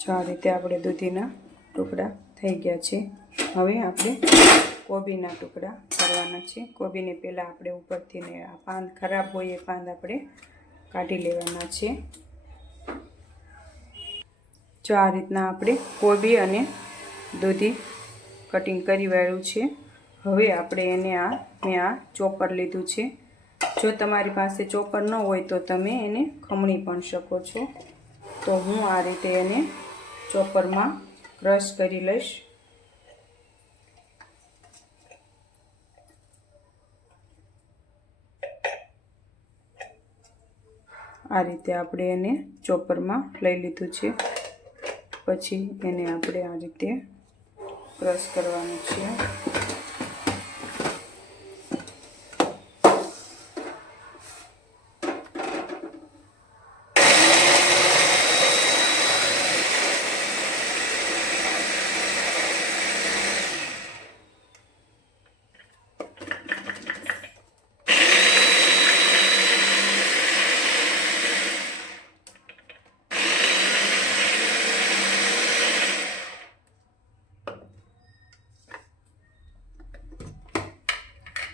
જો આ રીતે આપણે દૂધીના ટુકડા થઈ ગયા છે। હવે આપણે કોબીના ટુકડા કરવાના છે। કોબીને પહેલાં આપણે ઉપરથી ને આ પાંદ ખરાબ હોય એ પાંદ આપણે કાઢી લેવાના છે। જો આ રીતના આપણે કોબી અને દૂધી કટિંગ કરી વાળ્યું છે। હવે આપણે એને મેં આ ચોપર લીધું છે। જો તમારી પાસે ચોપર ન હોય તો તમે એને ખમણી પણ શકો છો। તો હું આ રીતે એને ચોપરમાં ક્રશ કરી લઈશ। આ રીતે આપણે એને ચોપરમાં લઈ લીધું છે। પછી એને આપણે આ રીતે ક્રશ કરવાનું છે।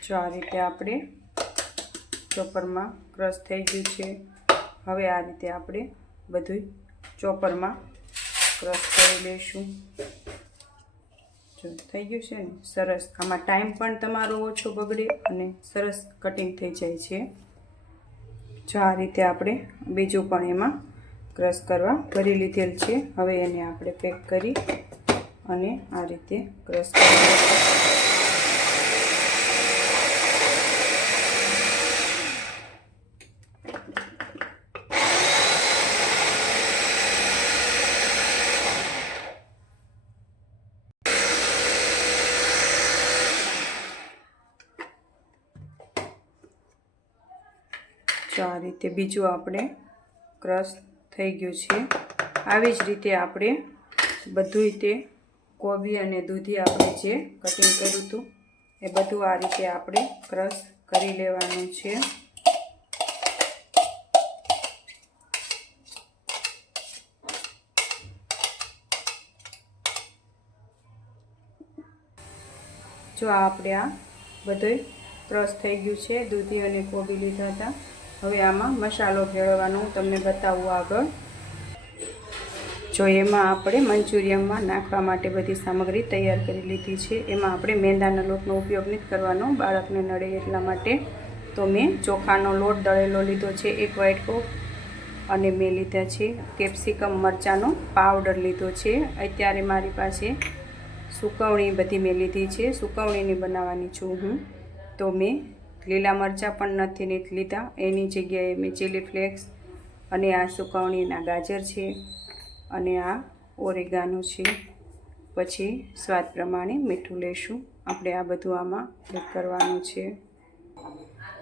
જો આ રીતે આપણે ચોપરમાં ક્રશ થઈ ગયું છે। હવે આ રીતે આપણે બધું ચોપરમાં ક્રશ કરી લઈશું। જો થઈ ગયું છે ને સરસ। આમાં ટાઈમ પણ તમારો ઓછો બગડે અને સરસ કટિંગ થઈ જાય છે। જો આ રીતે આપણે બીજું પણ એમાં ક્રશ કરવા ભરી લીધેલ છે। હવે એને આપણે પેક કરી અને આ રીતે ક્રશ કરી લઈશું। જો આ રીતે બીજું આપણે ક્રશ થઈ ગયું છે। આવી જ રીતે આપણે બધું તે કોબી અને દૂધી આપણે જે કટિંગ કર્યું હતું એ બધું આ રીતે આપણે ક્રશ કરી લેવાનું છે। જો આપણે આ બધું ક્રશ થઈ ગયું છે। દૂધી અને કોબી લીધા હતા। હવે આમાં મસાલો ભેળવવાનો તમને બતાવું આગળ। જો એમાં આપણે મંચુરિયનમાં નાખવા માટે બધી સામગ્રી તૈયાર કરી લીધી છે। એમાં આપણે મેંદાના લોટનો ઉપયોગ નથી કરવાનો, બાળકને નડે એટલા માટે। તો મેં ચોખાનો લોટ દળેલો લીધો છે 1 વાટકો, અને મેં લીધા છે કેપ્સિકમ મરચાંનો પાવડર લીધો છે। અત્યારે મારી પાસે સુકવણી બધી મેં લીધી છે, સુકવણીની બનાવવાની છું હું। તો મેં લીલા મરચાં પણ નથી લીધા, એની જગ્યાએ મેં ચીલી ફ્લેક્સ અને આ સુકવણીના ગાજર છે અને આ ઓરેગાનો છે। પછી સ્વાદ પ્રમાણે મીઠું લઈશું આપણે। આ બધું આમાં એડ કરવાનું છે।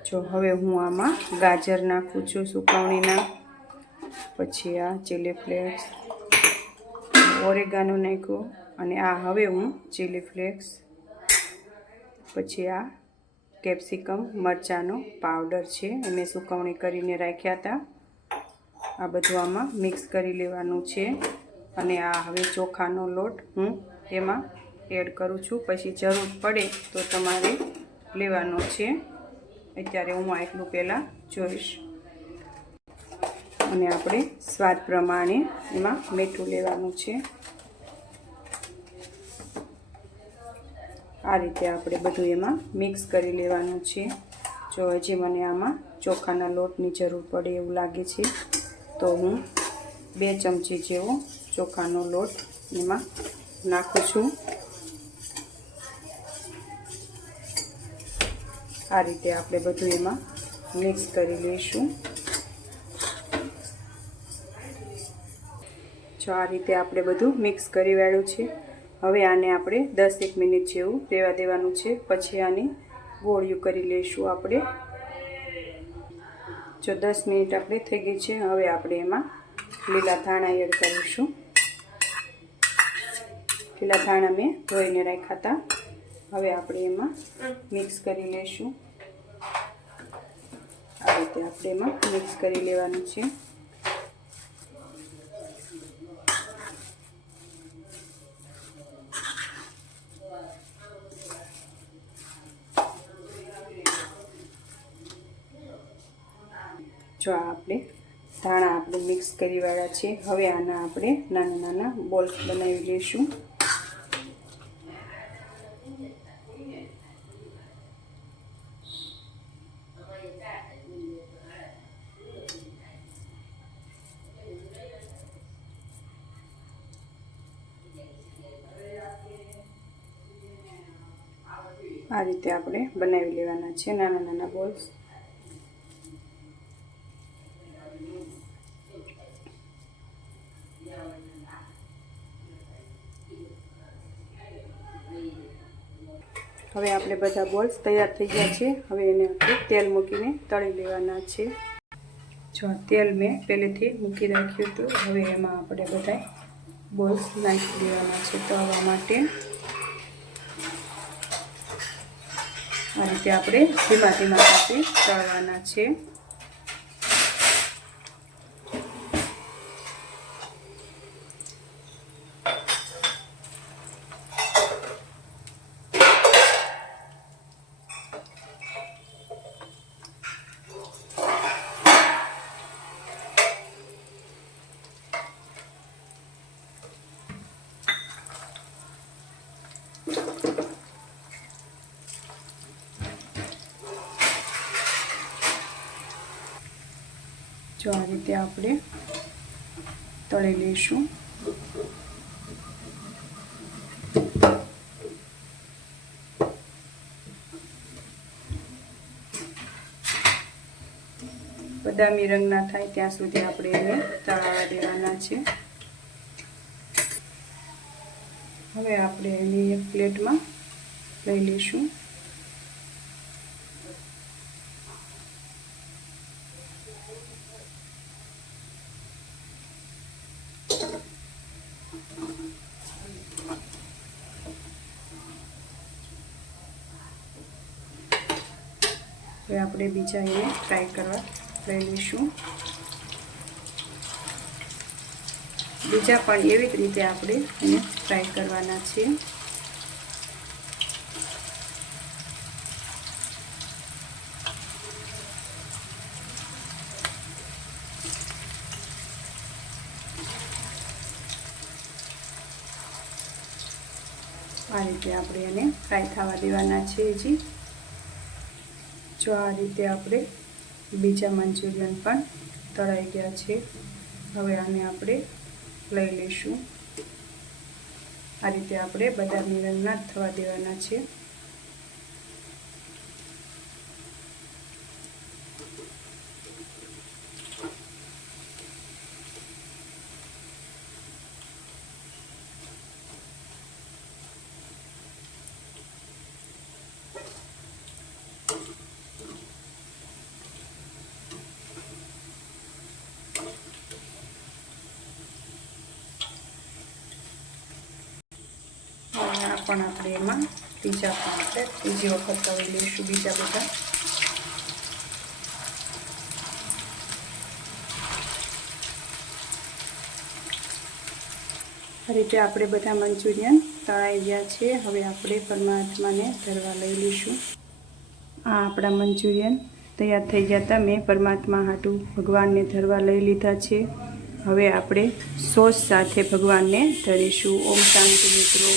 જો હવે હું આમાં ગાજર નાખું છું સુકવણીના, પછી આ ચીલી ફ્લેક્સ, ઓરેગાનો નાખ્યો, અને આ હવે હું ચીલી ફ્લેક્સ, પછી આ કેપ્સિકમ મરચાંનો પાવડર છે એ મેં સુકવણી કરીને રાખ્યા હતા। આ બધું આમાં મિક્સ કરી લેવાનું છે। અને આ હવે ચોખાનો લોટ હું એમાં એડ કરું છું, પછી જરૂર પડે તો તમારે લેવાનો છે। અત્યારે હું આટલું પહેલાં જોઈશ। અને આપણે સ્વાદ પ્રમાણે એમાં મીઠું લેવાનું છે। આ રીતે આપણે બધું એમાં મિક્સ કરી લેવાનું છે। જો હજી મને આમાં ચોખાના લોટની જરૂર પડે એવું લાગે છે તો હું 2 ચમચી જેવો ચોખાનો લોટ એમાં નાખું છું। આ રીતે આપણે બધું એમાં મિક્સ કરી લઈશું। જો આ રીતે આપણે બધું મિક્સ કરી વાળ્યું છે। હવે આને આપણે 10-1 મિનિટ જેવું રહેવા દેવાનું છે, પછી આને ગોળિયું કરી લઈશું આપણે। જો 10 મિનિટ આપણે થઈ ગઈ છે। હવે આપણે એમાં લીલા ધાણા એડ કરીશું। લીલા ધાણા મેં ધોઈને રાખ્યા હતા। હવે આપણે એમાં મિક્સ કરી લઈશું। આ રીતે આપણે એમાં મિક્સ કરી લેવાનું છે। જો આપણે ધાણા આપણે મિક્સ કરી વાળા છે. હવે આના આપણે નાના નાના બોલ્સ બનાવી લઈશું. આ રીતે આપણે બનાવી લેવાના છે નાના નાના બોલ્સ. હવે આપણે બધા બોલ્સ તૈયાર થઈ ગયા છે. હવે એને આપણે તેલ મૂકીને તળી લેવાના છે. જો તેલ મેં પહેલેથી મૂકી રાખ્યું હતું. હવે એમાં આપણે બધા બોલ્સ નાખી દેવાના છે તળવા માટે. આ રીતે આપણે ધીમા ધીમા સાથે તળવાના છે. જો આ રીતે આપણે તળી લઈશું. બદામી રંગના થાય ત્યાં સુધી આપણે એને તળાવવા દેવાના છે. હવે આપણે એની એક પ્લેટમાં લઈ લઈશું. હવે આપણે બીજા એને ફ્રાય કરવા લઈ લઈશું. બીજા પણ એવી જ રીતે આપણે એને ફ્રાય કરવાના છે. આ રીતે આપણે એને ફ્રાય થવા દેવાના છે. હજી જો આ રીતે આપણે બીજા મંચુરિયન પણ તળાઈ ગયા છે. હવે આને આપણે લઈ લઈશું. આ રીતે આપણે બદામી રંગના થવા દેવાના છે. પણ આપણે એમાં ત્રીજી વખત તળી લઈશું બીજા બધા. આ રીતે આપણે બધા મંચુરિયન તળાઈ ગયા છે. હવે આપણે પરમાત્માને ધરવા લઈ લઈશું. આ આપણા મંચુરિયન તૈયાર થઈ ગયા હતા. મેં પરમાત્મા હાટુ ભગવાનને ધરવા લઈ લીધા છે. હવે આપણે સોસ સાથે ભગવાનને ધરીશું. ઓમ શાંતિ મિત્રો.